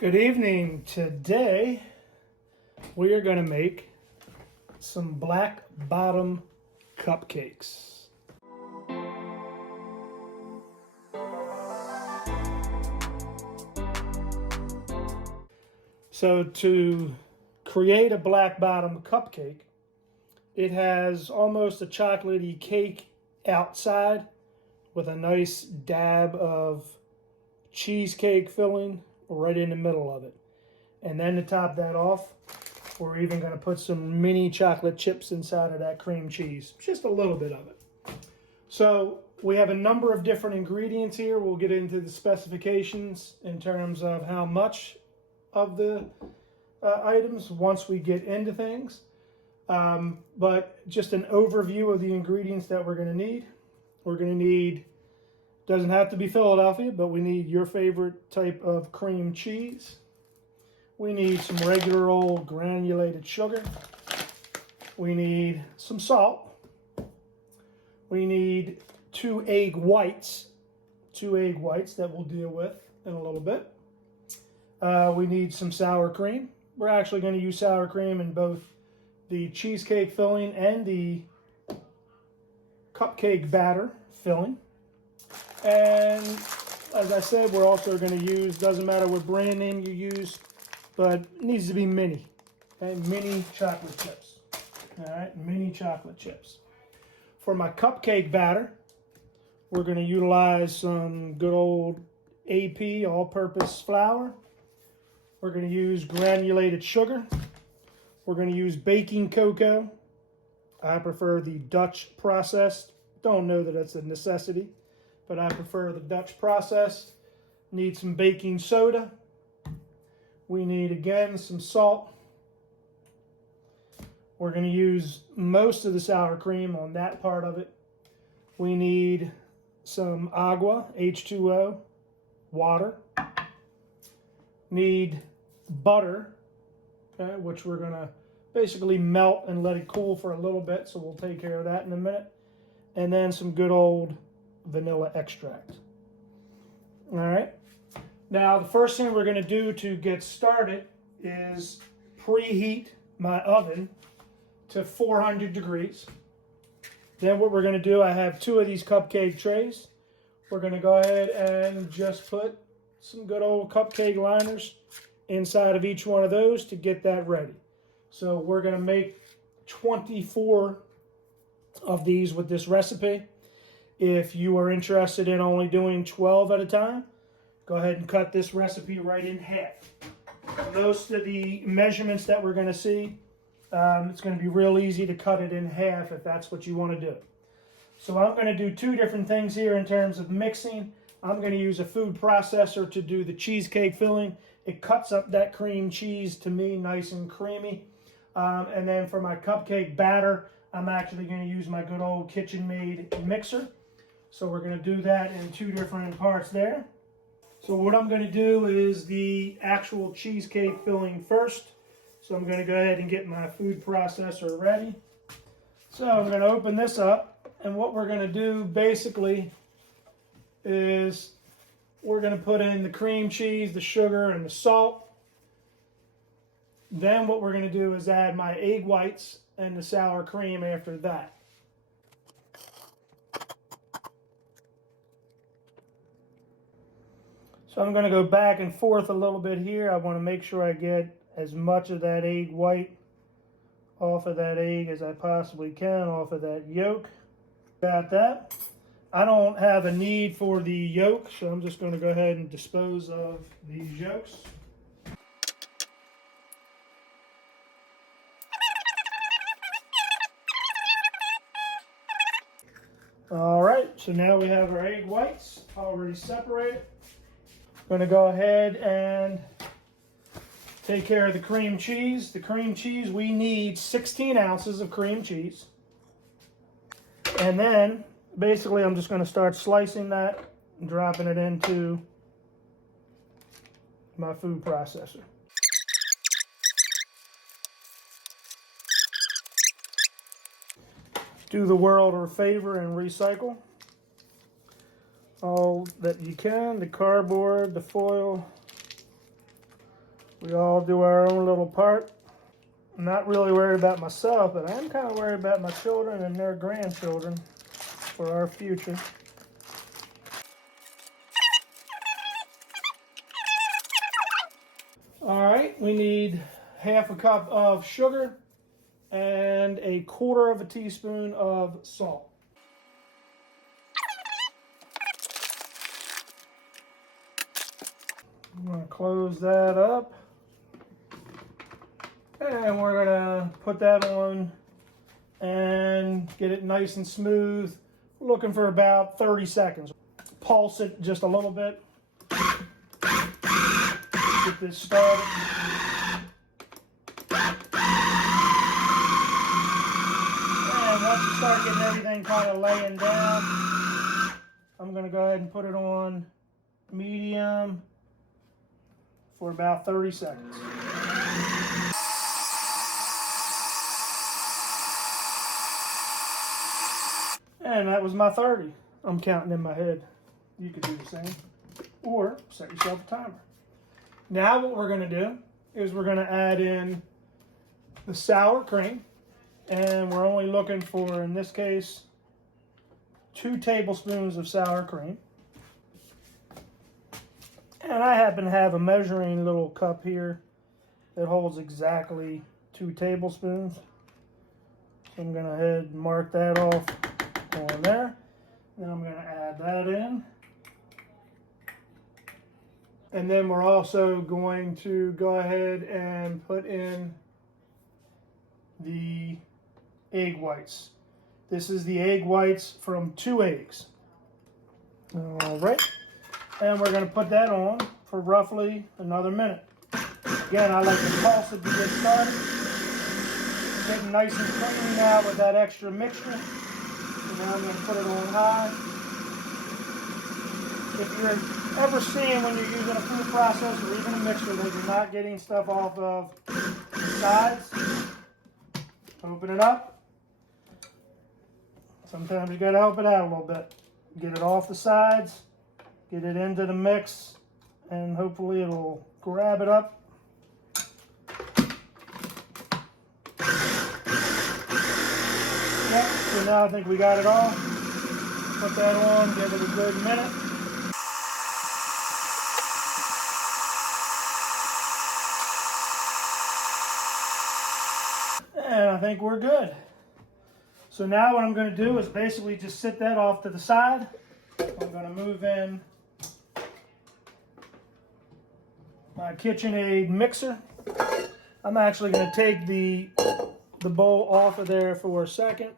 Good evening. Today we are going to make some Black Bottom Cupcakes. So to create a Black Bottom Cupcake, it has almost a chocolatey cake outside with a nice dab of cheesecake filling right in the middle of it. And then to top that off, we're even going to put some mini chocolate chips inside of that cream cheese. Just a little bit of it. So we have a number of different ingredients here. We'll get into the specifications in terms of how much of the items once we get into things. But just an overview of the ingredients that we're going to need. We're going to need, doesn't have to be Philadelphia, but we need your favorite type of cream cheese. We need some regular old granulated sugar. We need some salt. We need 2 egg whites. 2 egg whites that we'll deal with in a little bit. We need some sour cream. We're actually going to use sour cream in both the cheesecake filling and the cupcake batter filling. And as I said, we're also going to use, doesn't matter what brand name you use, but it needs to be mini. Okay, mini chocolate chips. All right, mini chocolate chips. For my cupcake batter, we're going to utilize some good old AP all-purpose flour. We're going to use granulated sugar. We're going to use baking cocoa. I prefer the Dutch processed. Don't know that it's a necessity, but I prefer the Dutch process. Need some baking soda. We need, again, some salt. We're going to use most of the sour cream on that part of it. We need some agua, H2O, water. Need butter, okay, which we're going to basically melt and let it cool for a little bit, so we'll take care of that in a minute. And then some good old vanilla extract. All right. Now, the first thing we're going to do to get started is preheat my oven to 400 degrees. Then what we're going to do, I have 2 of these cupcake trays. We're going to go ahead and just put some good old cupcake liners inside of each one of those to get that ready. So we're going to make 24 of these with this recipe. If you are interested in only doing 12 at a time, go ahead and cut this recipe right in half. Most of the measurements that we're going to see, it's going to be real easy to cut it in half if that's what you want to do. So I'm going to do 2 different things here in terms of mixing. I'm going to use a food processor to do the cheesecake filling. It cuts up that cream cheese to me nice and creamy. And then for my cupcake batter, I'm actually going to use my good old kitchen-made mixer. So we're going to do that in 2 different parts there. So what I'm going to do is the actual cheesecake filling first. So I'm going to go ahead and get my food processor ready. So I'm going to open this up. And what we're going to do basically is we're going to put in the cream cheese, the sugar, and the salt. Then what we're going to do is add my egg whites and the sour cream after that. So I'm going to go back and forth a little bit here. I want to make sure I get as much of that egg white off of that egg as I possibly can, off of that yolk. Got that. I don't have a need for the yolk, so I'm just going to go ahead and dispose of these yolks. All right, so now we have our egg whites already separated. I'm going to go ahead and take care of the cream cheese. The cream cheese, we need 16 ounces of cream cheese. And then, basically, I'm just going to start slicing that and dropping it into my food processor. Do the world a favor and recycle all that you can, the cardboard, the foil, We all do our own little part. I'm not really worried about myself, but I am kind of worried about my children and their grandchildren for our future. All right, we need half a cup of sugar and a quarter of a teaspoon of salt. I'm going to close that up. And we're going to put that on and get it nice and smooth. We're looking for about 30 seconds. Pulse it just a little bit. Get this started. And once you start getting everything kind of laying down, I'm going to go ahead and put it on medium for about 30 seconds. And that was my 30. I'm counting in my head. You could do the same. Or set yourself a timer. Now what we're going to do is we're going to add in the sour cream. And we're only looking for, in this case, 2 tablespoons of sour cream. And I happen to have a measuring little cup here that holds exactly 2 tablespoons. So I'm going to go ahead and mark that off on there. Then I'm going to add that in. And then we're also going to go ahead and put in the egg whites. This is the egg whites from 2 eggs. All right. And we're going to put that on for roughly another minute. Again, I like to pulse it to get started. Getting nice and creamy now with that extra mixture. So now I'm going to put it on high. If you're ever seeing when you're using a food processor or even a mixer that you're not getting stuff off of the sides, open it up. Sometimes you got to help it out a little bit. Get it off the sides, get it into the mix, and hopefully it'll grab it up. Yep, so now I think we got it all. Put that on, give it a good minute. And I think we're good. So now what I'm going to do is basically just sit that off to the side. I'm going to move in my KitchenAid mixer. I'm actually going to take the bowl off of there for a second.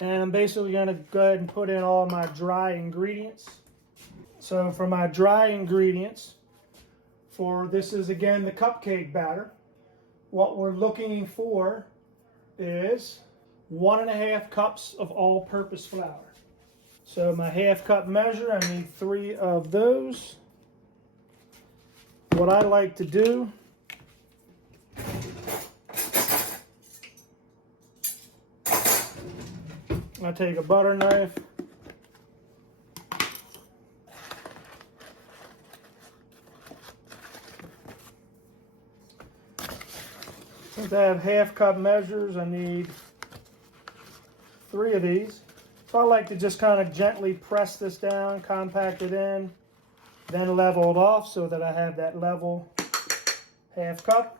And I'm basically going to go ahead and put in all my dry ingredients. So for my dry ingredients, this is again the cupcake batter. What we're looking for is 1.5 cups of all-purpose flour. So my half-cup measure, I need 3 of those. What I like to do I take a butter knife, since I have half-cup measures, I need 3 of these. So I like to just kind of gently press this down, compact it in, then level it off so that I have that level half cup.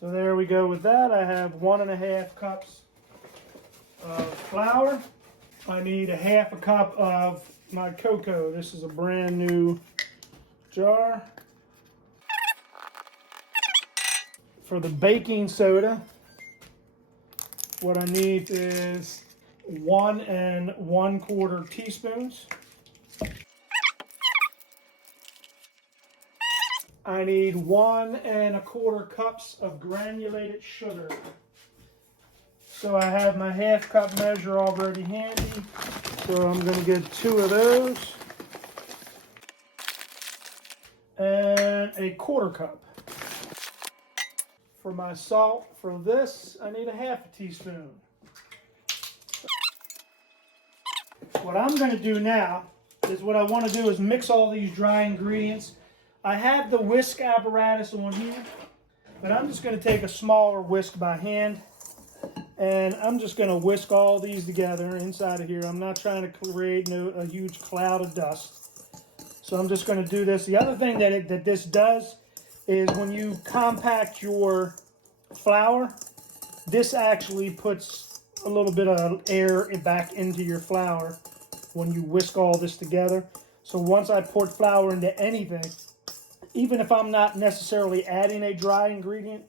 So there we go with that. I have 1.5 cups of flour. I need 1/2 cup of my cocoa. This is a brand new jar. For the baking soda, what I need is 1 1/4 teaspoons. I need 1 1/4 cups of granulated sugar. So I have my half-cup measure already handy. So I'm going to get 2 of those. And 1/4 cup. For my salt, for this, I need 1/2 teaspoon. What I'm going to do now is what I want to do is mix all these dry ingredients. I have the whisk apparatus on here, but I'm just going to take a smaller whisk by hand, and I'm just going to whisk all these together inside of here. I'm not trying to create a huge cloud of dust, so I'm just going to do this. The other thing that this does is when you compact your flour, this actually puts a little bit of air back into your flour when you whisk all this together. So once I pour flour into anything, even if I'm not necessarily adding a dry ingredient,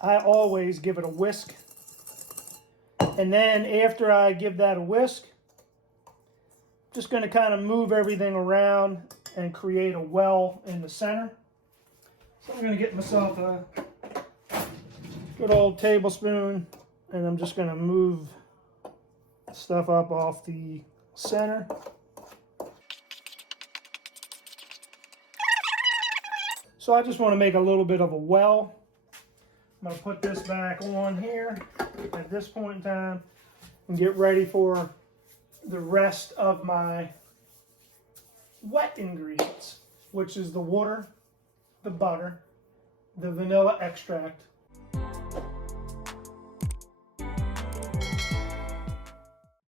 I always give it a whisk. And then after I give that a whisk, just going to kind of move everything around and create a well in the center. So I'm going to get myself a good old tablespoon, and I'm just going to move stuff up off the center. So I just want to make a little bit of a well. I'm going to put this back on here at this point in time and get ready for the rest of my wet ingredients, which is the water, the butter, the vanilla extract,